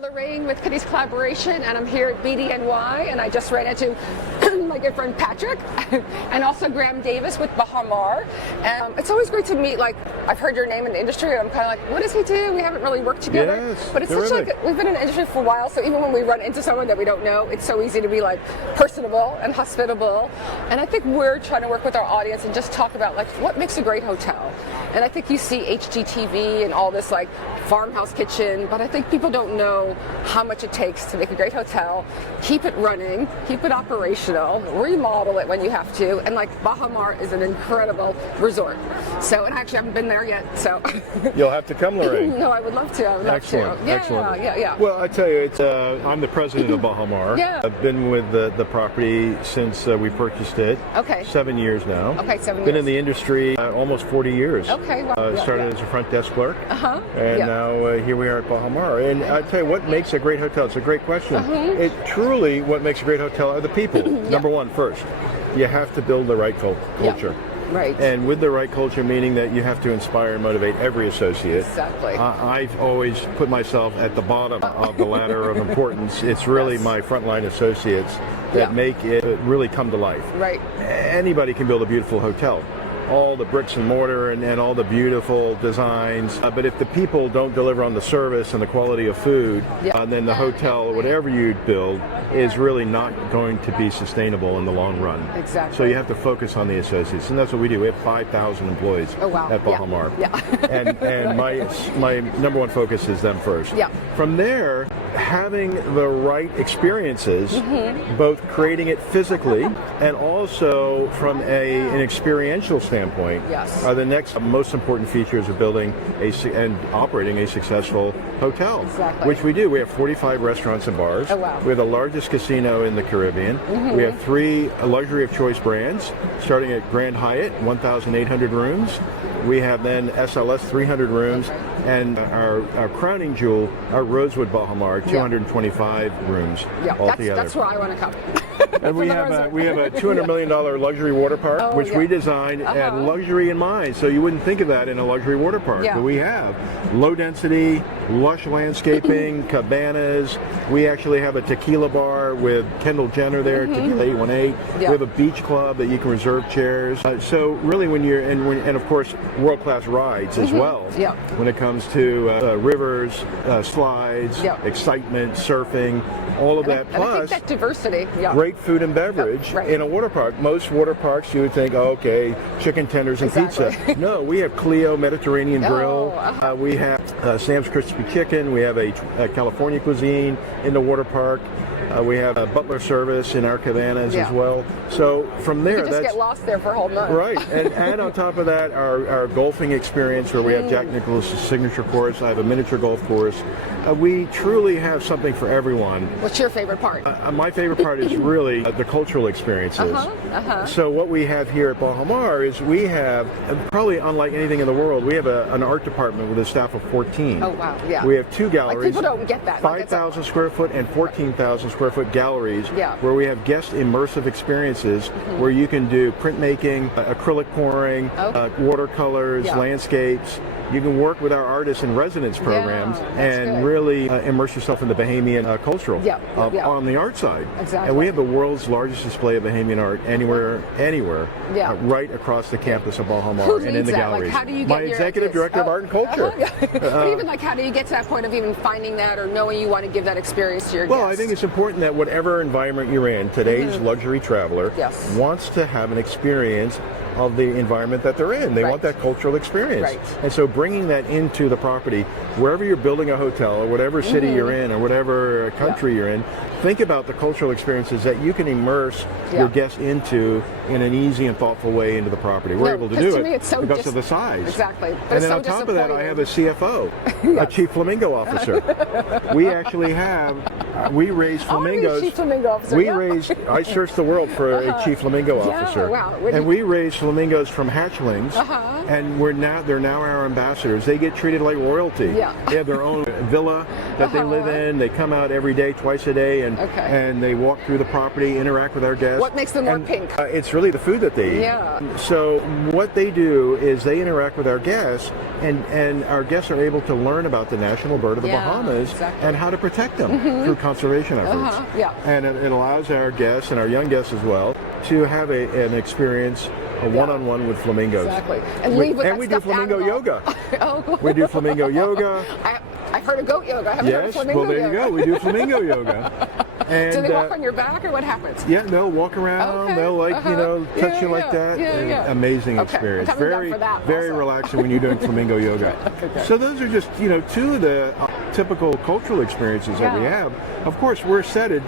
Lorraine with Cadiz Collaboration, and I'm here at BDNY, and I just ran into my good friend Patrick and also Graham Davis with Baha Mar. And it's always great to meet, like, I've heard your name in the industry, and I'm kind of like, what does he do? We haven't really worked together. Yes, but it's such like, we've been in the industry for a while, so even when we run into someone that we don't know, it's so easy to be like personable and hospitable. And I think we're trying to work with our audience and just talk about like what makes a great hotel. And I think you see HGTV and all this like farmhouse kitchen, but I think people don't know how much it takes to make a great hotel, keep it running, keep it operational, remodel it when you have to, and like Baha Mar is an incredible resort. So, and I actually haven't been there yet, so. You'll have to come, Lorraine. No, I would love to. I would love to. Yeah, Excellent. Yeah. Well, I tell you, it's I'm the president of Baha Mar. Yeah. I've been with the property since we purchased it. Okay. 7 years now. Okay, 7 years. Been in the industry almost 40 years. Okay. Wow. Started as a front desk clerk. And Yeah. now here we are at Baha Mar. And I tell you, what makes a great hotel? It's a great question. It truly, what makes a great hotel are the people. Number one, first, you have to build the right culture. Right. And with the right culture, meaning that you have to inspire and motivate every associate. Exactly. I've always put myself at the bottom of the ladder of importance. It's really my frontline associates that make it really come to life. Right. Anybody can build a beautiful hotel. All the bricks and mortar and all the beautiful designs. But if the people don't deliver on the service and the quality of food, then the hotel, whatever you build, is really not going to be sustainable in the long run. Exactly. So you have to focus on the associates, and that's what we do. We have 5,000 employees at Baha Mar. And my number one focus is them first. From there, having the right experiences, both creating it physically and also from an experiential standpoint, are the next most important features of building and operating a successful hotel. Exactly. Which we do. We have 45 restaurants and bars. Oh, wow. We have the largest casino in the Caribbean. We have 3 luxury of choice brands, starting at Grand Hyatt, 1,800 rooms. We have then SLS, 300 rooms, and our crowning jewel, our Rosewood Baha Mar, 225 rooms altogether. That's where I want to come. And we have a $200 million luxury water park, which we designed and luxury in mind. So you wouldn't think of that in a luxury water park, but we have low density, lush landscaping, cabanas. We actually have a tequila bar with Kendall Jenner there, Tequila 818. We have a beach club that you can reserve chairs. So really, when you're and of course world-class rides as well. When it comes to rivers, slides, excitement, surfing, all of that. Plus, I think that diversity. Great food and beverage in a water park. Most water parks, you would think, oh, okay, chicken tenders and pizza. No, we have Clio Mediterranean Grill. We have Sam's Crispy Chicken. We have a California cuisine in the water park. We have a butler service in our cabanas as well. So from there, you just get lost there for a whole month. Right, and on top of that, our golfing experience, where we have Jack Nicklaus's signature course. I have a miniature golf course. We truly have something for everyone. What's your favorite part? My favorite part is really the cultural experiences. So what we have here at Baha Mar is we have, probably unlike anything in the world, we have an art department with a staff of 14. Oh, wow, yeah. We have 2 galleries. Like people don't get that. 5,000 square foot and 14,000 square foot galleries where we have guest immersive experiences where you can do printmaking, acrylic pouring, watercolors, landscapes. You can work with our artists in residence programs and really immerse yourself in the Bahamian cultural on the art side. And we have the world's largest display of Bahamian art anywhere, right across the campus of Baha Mar and in the galleries. Like, how do you get My executive director of art and culture. But even like, how do you get to that point of even finding that or knowing you want to give that experience to your guests? Well, I think it's important that whatever environment you're in, today's luxury traveler wants to have an experience of the environment that they're in. They want that cultural experience. And so bringing that into the property, wherever you're building a hotel or whatever city you're in or whatever country you're in, think about the cultural experiences that you can immerse your guests into in an easy and thoughtful way into the property. We're able to do it because of the size. Exactly. But and then on top of that, I have a CFO, a Chief Flamingo Officer. We actually have, we raise flamingos. Chief Flamingo Officer. I searched the world for a Chief Flamingo Officer. And we raise flamingos from hatchlings, and they're now our ambassadors. They get treated like royalty. They have their own villa that they live in. They come out every day, twice a day, and they walk through the property, interact with our guests. What makes them more pink? It's really the food that they eat. Yeah. So what they do is they interact with our guests, and our guests are able to learn about the national bird of the Bahamas and how to protect them through conservation efforts. And it allows our guests and our young guests as well to have an experience, a one-on-one with flamingos. Exactly. And leave with we do flamingo yoga. Oh. We do flamingo yoga. I've heard of goat yoga. I haven't heard of flamingo yoga. Well, there you go. We do flamingo yoga. And, do they walk on your back, or what happens? Yeah, they'll walk around. They'll touch you like that. Amazing experience. Very relaxing when you're doing flamingo yoga. So those are just two of the typical cultural experiences that we have. Of course, we're setting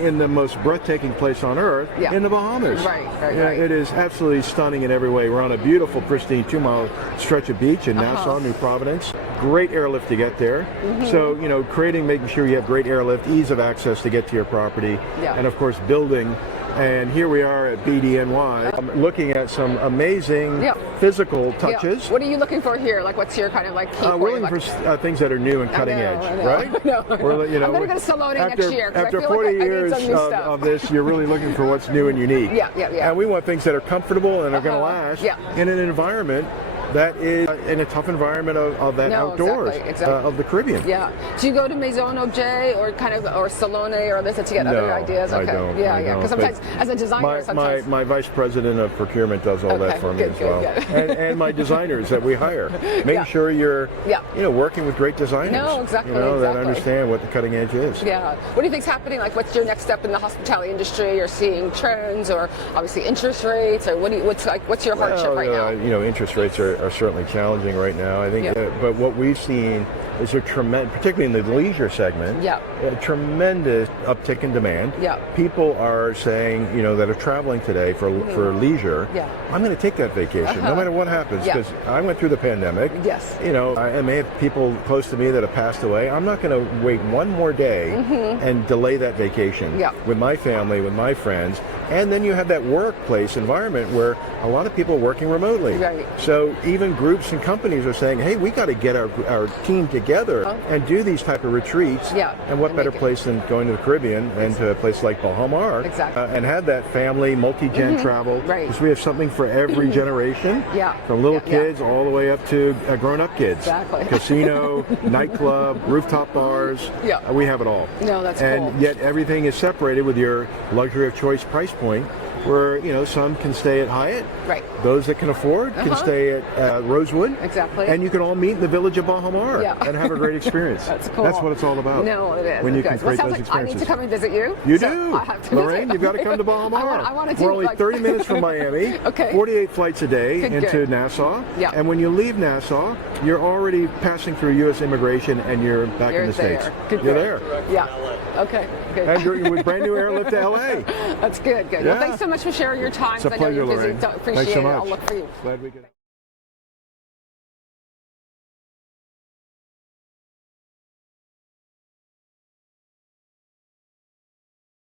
in the most breathtaking place on earth, in the Bahamas. Right. It is absolutely stunning in every way. We're on a beautiful, pristine 2-mile stretch of beach in Nassau, New Providence. Great airlift to get there. So, making sure you have great airlift, ease of access to get to your property, and of course building. And here we are at BDNY, looking at some amazing physical touches. What are you looking for here? Like, what's your kind of key point? We're looking for things that are new and cutting edge, right? I'm going to go to Salone next year. After 40 years of this, you're really looking for what's new and unique. And we want things that are comfortable and are going to last in an environment that is in a tough environment of that outdoors of the Caribbean. Yeah. Do you go to Maison Objet or Salone or this to get other ideas? I don't. Because sometimes as a designer, my vice president of procurement does all that for me as well, and my designers that we hire, making sure you're working with great designers. No, exactly. That understand what the cutting edge is. Yeah. What do you think's happening? Like, what's your next step in the hospitality industry? You're seeing trends, or obviously interest rates, or what's your hardship right now? Interest rates are certainly challenging right now. I think, but what we've seen is particularly in the leisure segment, a tremendous uptick in demand. People are saying, that are traveling today for leisure, I'm going to take that vacation no matter what happens, because I went through the pandemic. I may have people close to me that have passed away. I'm not going to wait one more day and delay that vacation with my family, with my friends. And then you have that workplace environment where a lot of people are working remotely. So even groups and companies are saying, hey, we got to get our team together and do these type of retreats. And what better place than going to the Caribbean and to a place like Baha Mar and have that family, multi-gen travel. Because we have something for every generation, from little kids all the way up to grown-up kids. Casino, nightclub, rooftop bars. We have it all. No, that's cool. And yet everything is separated with your luxury of choice price point, where some can stay at Hyatt, those that can afford can stay at Rosewood, and you can all meet in the village of Baha Mar and have a great experience. That's cool. That's what it's all about. No, it is. When you can create those experiences. I need to come and visit you. You do, Lorraine. You've got to come to Baha Mar. I want to We're only 30 minutes from Miami. 48 flights a day into Nassau, and when you leave Nassau, you're already passing through U.S. immigration and you're back in the States. You're there. Okay. Good. And you're with brand new airlift to LA. That's good. Well, thanks so much for sharing your time. It's a pleasure, Lorraine. Appreciate Thanks so much. I'll look for you. Glad we could.